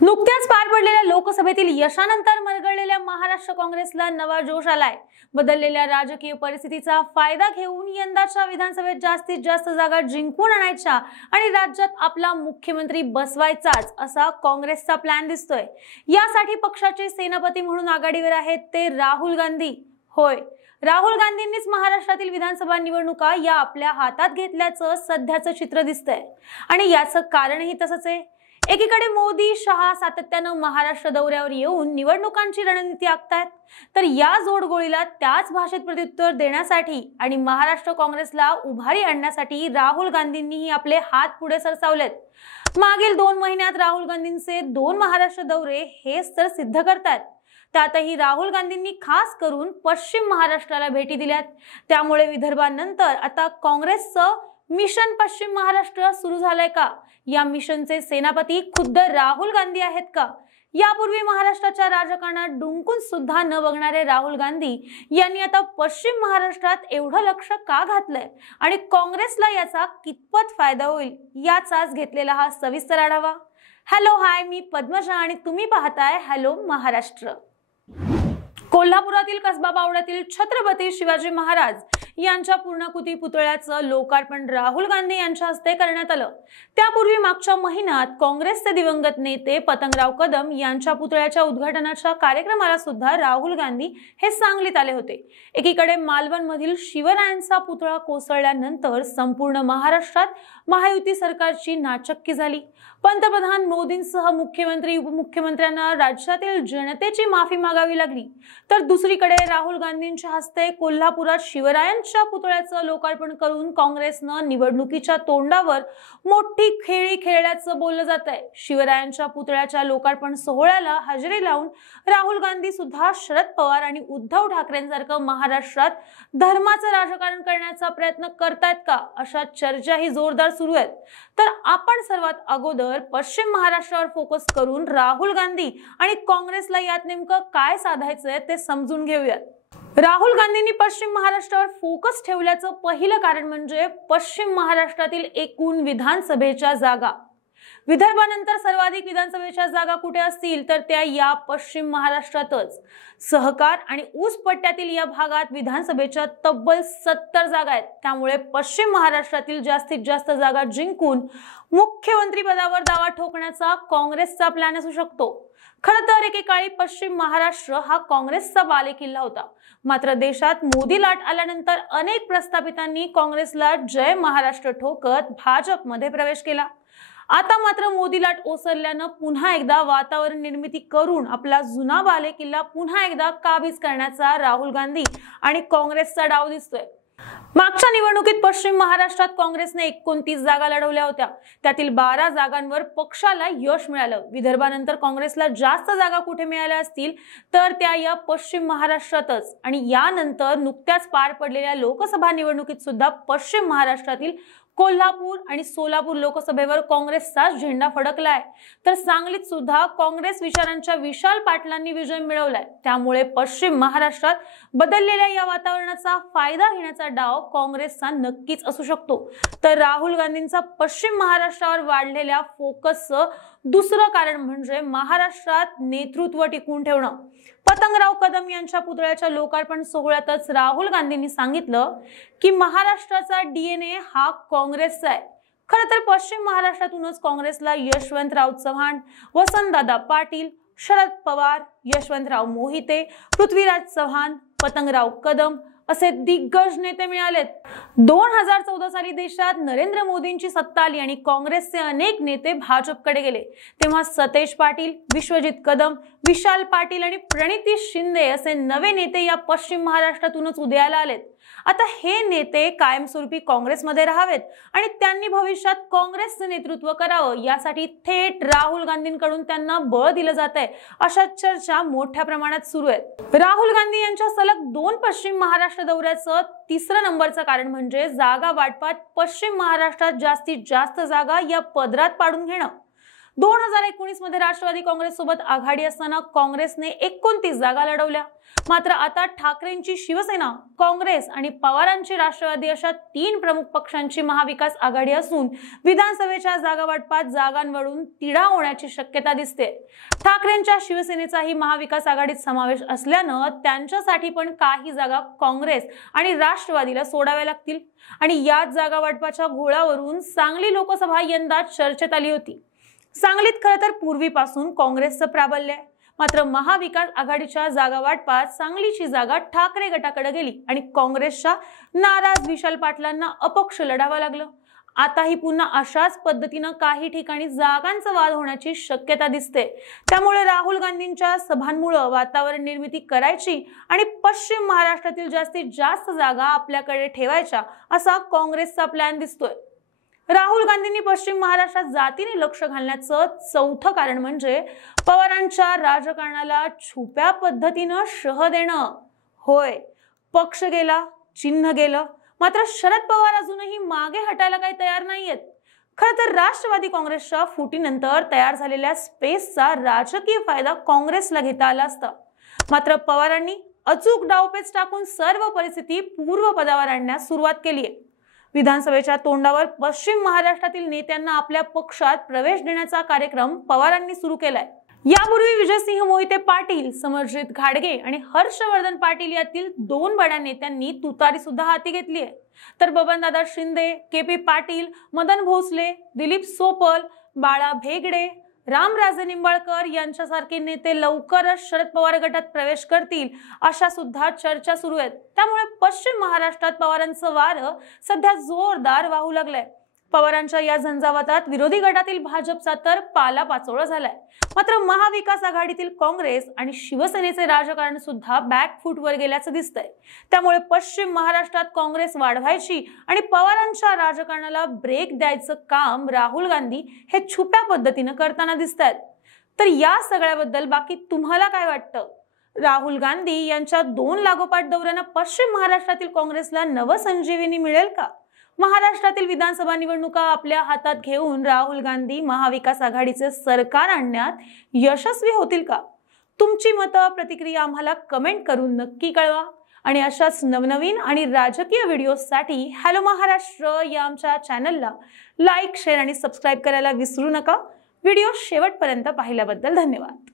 नुकत्याच पार पडलेल्या लोकसभेतील यशानंतर मरगळलेल्या महाराष्ट्र काँग्रेसला नवा जोश आलाय। बदललेल्या राजकीय परिस्थितीचा फायदा घेऊन यंदाच्या विधानसभेत जास्तीत जास्त जागा जिंकून आणायच्या आणि राज्यात आपला मुख्यमंत्री बसवायचाच असा काँग्रेसचा प्लॅन दिसतोय। यासाठी पक्षाचे सेनापती म्हणून आघाडीवर आहेत ते राहुल गांधी। होय, राहुल गांधींनीच महाराष्ट्रातील विधानसभा निवडणुका या आपल्या हातात घेतल्याचं सध्याचं चित्र दिसतंय आणि याचं कारणही तसंच आहे। एकीकडे मोदी शहा सातत्यानं महाराष्ट्र दौऱ्यावर येऊन निवडणुकांची रणनीती आखतायत, तर या जोडगोळीला त्याच भाषेत प्रत्युत्तर देण्यासाठी आणि महाराष्ट्र काँग्रेसला उभारी आणण्यासाठी राहुल गांधींनीही आपले हात पुढे सरसावलेत। मागील 2 महिन्यात राहुल गांधींचे 2 महाराष्ट्र दौरे हेच तर सिद्ध करतात। त्यातही राहुल गांधींनी खास करून पश्चिम महाराष्ट्राला भेटी दिल्यात। त्यामुळे विदर्भानंतर आता काँग्रेसचं मिशन पश्चिम महाराष्ट्र सुरू झालंय का? या मिशनचे सेनापती खुद्द राहुल गांधी आहेत का? यापूर्वी महाराष्ट्राच्या राजकारणात डुंकून सुद्धा न बघणारे राहुल गांधी यांनी आता पश्चिम महाराष्ट्रात एवढं लक्ष का घातलंय आणि काँग्रेसला याचा कितपत फायदा होईल याचाच घेतलेला हा सविस्तर आढावा। हॅलो हाय, मी पद्मजा आणि तुम्ही पाहताय हॅलो महाराष्ट्र। कोल्हापुरातील कसबा बावड्यातील छत्रपती शिवाजी महाराज यांच्या पूर्णाकृती पुतळ्याचं लोकार्पण राहुल गांधी यांच्या हस्ते करण्यात आलं। त्यापूर्वी मागच्या महिन्यात काँग्रेसचे दिवंगत नेते पतंगराव कदम यांच्या पुतळ्याच्या उद्घाटनाच्या कार्यक्रमाला सुद्धा राहुल गांधी हे सांगलीत आले होते। एकीकडे मालवणमधील शिवरायांचा पुतळा कोसळल्यानंतर संपूर्ण महाराष्ट्रात महायुती सरकारची नाचक्की झाली। पंतप्रधान मोदींसह मुख्यमंत्री उपमुख्यमंत्र्यांना राज्यातील जनतेची माफी मागावी लागली, तर दुसरीकडे राहुल गांधींच्या हस्ते कोल्हापुरात शिवरायांच्या पुतळ्याचं लोकार्पण करून काँग्रेसनं निवडणुकीच्या तोंडावर मोठी खेळी खेळल्याचं बोललं जात आहे। शिवरायांच्या पुतळ्याच्या लोकार्पण सोहळ्याला हजेरी लावून राहुल गांधी सुद्धा शरद पवार आणि उद्धव ठाकरेंसारखं महाराष्ट्रात धर्माचं राजकारण करण्याचा प्रयत्न करतायत का, अशा चर्चाही जोरदार सुरू आहेत। तर आपण सर्वात अगोदर पश्चिम महाराष्ट्रावर फोकस करून राहुल गांधी आणि काँग्रेसला यात नेमकं काय साधायचंय ते समजून घेऊयात। राहुल गांधींनी पश्चिम महाराष्ट्रावर फोकस ठेवल्याचं पहिलं कारण म्हणजे पश्चिम महाराष्ट्रातील एकूण विधानसभेच्या जागा। विदर्भानंतर सर्वाधिक विधानसभेच्या जागा कुठे असतील तर त्या या पश्चिम महाराष्ट्रातच। सहकार आणि ऊस पट्ट्यातील या भागात विधानसभेच्या तब्बल 70 जागा आहेत। त्यामुळे पश्चिम महाराष्ट्रातील जास्तीत जास्त जागा जिंकून मुख्यमंत्री पदावर दावा ठोकण्याचा काँग्रेसचा प्लॅन असू शकतो। खरं तर एकेकाळी पश्चिम महाराष्ट्र हा काँग्रेसचा बालेकिल्ला होता, मात्र देशात मोदी लाट आल्यानंतर अनेक प्रस्थापितांनी काँग्रेसला जय महाराष्ट्र ठोकत भाजपमध्ये प्रवेश केला। आता मात्र मोदी लाट ओसरल्यानं पुन्हा एकदा वातावरण निर्मिती करून आपला जुना बालेकिल्ला पुन्हा एकदा काबीज करण्याचा राहुल गांधी आणि काँग्रेसचा डाव दिसतोय। मागच्या निवडणुकीत पश्चिम महाराष्ट्रात काँग्रेसने 29 जागा लढवल्या होत्या, त्यातील 12 जागांवर पक्षाला यश मिळालं। विदर्भानंतर काँग्रेसला जास्त जागा कुठे मिळाल्या असतील तर त्या या पश्चिम महाराष्ट्रातच आणि यानंतर नुकत्याच पार पडलेल्या लोकसभा निवडणुकीत सुद्धा पश्चिम महाराष्ट्रातील कोल्हापूर आणि सोलापूर लोकसभेवर काँग्रेसचा झेंडा फडकलाय, तर सांगलीत सुद्धा काँग्रेस विचारांच्या विशाल पाटलांनी विजय मिळवलाय। त्यामुळे पश्चिम महाराष्ट्रात बदललेल्या या वातावरणाचा फायदा घेण्याचा डाव काँग्रेसचा नक्कीच असू शकतो। तर राहुल गांधींचा पश्चिम महाराष्ट्रावर वाढलेल्या फोकसचं दुसरं कारण म्हणजे महाराष्ट्रात नेतृत्व टिकवून ठेवणं। पतंगराव कदम यांच्या पुतळ्याच्या लोकार्पण सोहळ्यातच राहुल गांधींनी सांगितलं की महाराष्ट्राचा डीएनए हा काँग्रेसचा आहे। खरं तर पश्चिम महाराष्ट्रातूनच काँग्रेसला यशवंतराव चव्हाण, वसंतदादा पाटील, शरद पवार, यशवंतराव मोहिते, पृथ्वीराज चव्हाण, पतंगराव कदम असे दिग्गज नेते मिळालेत। 2014 साली देशात नरेंद्र मोदींची सत्ता आली आणि काँग्रेसचे अनेक नेते भाजपकडे गेले, तेव्हा सतेज पाटील, विश्वजित कदम, विशाल पाटील आणि प्रणिती शिंदे असे नवे नेते या पश्चिम महाराष्ट्रातूनच उदयाला आलेत। आता हे नेते कायमस्वरूपी काँग्रेसमध्ये राहावेत आणि त्यांनी भविष्यात काँग्रेसचे नेतृत्व करावं यासाठी थेट राहुल गांधींकडून त्यांना बळ दिलं जात आहे, अशा चर्चा मोठ्या प्रमाणात सुरू आहेत। राहुल गांधी यांच्या सलग 2 पश्चिम महाराष्ट्र दौऱ्याचं तिसरं नंबरचं कारण म्हणजे जागा वाटपात पश्चिम महाराष्ट्रात जास्तीत जास्त जागा या पदरात पाडून घेणं। 2019 मध्ये राष्ट्रवादी काँग्रेस सोबत आघाडी असताना काँग्रेसने 29 जागा लढवल्या। मात्र आता ठाकरेंची शिवसेना, काँग्रेस आणि पवारांची राष्ट्रवादी अशा 3 प्रमुख पक्षांची महाविकास आघाडी असून विधानसभेच्या जागा वाटपात जागांवरून तिढा होण्याची शक्यता दिसते। ठाकरेंच्या शिवसेनेचाही महाविकास आघाडीत समावेश असल्यानं त्यांच्यासाठी पण काही जागा काँग्रेस आणि राष्ट्रवादीला सोडाव्या लागतील आणि याच जागा वाटपाच्या घोळावरून सांगली लोकसभा यंदा चर्चेत आली होती। सांगलीत खरं तर पूर्वीपासून काँग्रेसचं प्राबल्य आहे, मात्र महाविकास आघाडीच्या जागा वाटपात सांगलीची जागा ठाकरे गटाकडे गेली आणि काँग्रेसच्या नाराज विशाल पाटलांना अपक्ष लढावं लागलं। आताही पुन्हा अशाच पद्धतीनं काही ठिकाणी जागांचा वाद होण्याची शक्यता दिसते। त्यामुळे राहुल गांधींच्या सभांमुळे वातावरण निर्मिती करायची आणि पश्चिम महाराष्ट्रातील जास्तीत जास्त जागा आपल्याकडे ठेवायच्या असा काँग्रेसचा प्लॅन दिसतोय। राहुल गांधींनी पश्चिम महाराष्ट्रात जातीने लक्ष घालण्याचं चौथं कारण म्हणजे पवारांच्या राजकारणाला छुप्या पद्धतीनं शह देणं। होय, पक्ष गेला, चिन्ह गेलं, मात्र शरद पवार अजूनही मागे हटायला काही तयार नाहीयेत। खरं तर राष्ट्रवादी काँग्रेसच्या फुटीनंतर तयार झालेल्या स्पेसचा राजकीय फायदा काँग्रेसला घेता आला असता, मात्र पवारांनी अचूक डावपेच टाकून सर्व परिस्थिती पूर्वपदावर आणण्यास सुरुवात केली आहे। विधानसभेच्या तोंडावर पश्चिम महाराष्ट्रातील नेत्यांना आपल्या पक्षात प्रवेश देण्याचा कार्यक्रम पवारांनी सुरू केलाय। यापूर्वी विजयसिंह मोहिते पाटील, समरजित घाडगे आणि हर्षवर्धन पाटील यातील 2 बड्या नेत्यांनी तुतारी सुद्धा हाती घेतली आहे, तर बबनदादा शिंदे, केपी पाटील, मदन भोसले, दिलीप सोपल, बाळा भेगडे, रामराजे निंबाळकर यांच्यासारखे नेते लवकरच शरद पवार गटात प्रवेश करतील अशा सुद्धा चर्चा सुरू आहेत। त्यामुळे पश्चिम महाराष्ट्रात पवारांचं वारं सध्या जोरदार वाहू लागलंय। पवारांच्या या झंझावातात विरोधी गटातील भाजपचा तर पालापाचोळा झालाय, मात्र महाविकास आघाडीतील काँग्रेस आणि शिवसेनेचे राजकारण सुद्धा बॅकफूटवर गेल्याचं दिसतंय। त्यामुळे पश्चिम महाराष्ट्रात काँग्रेस वाढवायची आणि पवारांच्या राजकारणाला ब्रेक द्यायचं काम राहुल गांधी हे छुप्या पद्धतीनं करताना दिसतायत। तर या सगळ्याबद्दल बाकी तुम्हाला काय वाटतं? राहुल गांधी यांच्या 2 लागोपाठ दौऱ्यानं पश्चिम महाराष्ट्रातील काँग्रेसला नवसंजीवनी मिळेल का? महाराष्ट्रातील विधानसभा निवडणुका आपल्या हातात घेऊन राहुल गांधी महाविकास आघाडीचे सरकार आणण्यात यशस्वी होतील का? तुमची मतं, प्रतिक्रिया आम्हाला कमेंट करून नक्की कळवा आणि अशाच नवनवीन आणि राजकीय व्हिडिओसाठी हॅलो महाराष्ट्र या आमच्या चॅनलला लाईक, शेअर आणि सबस्क्राईब करायला विसरू नका। व्हिडिओ शेवटपर्यंत पाहिल्याबद्दल धन्यवाद।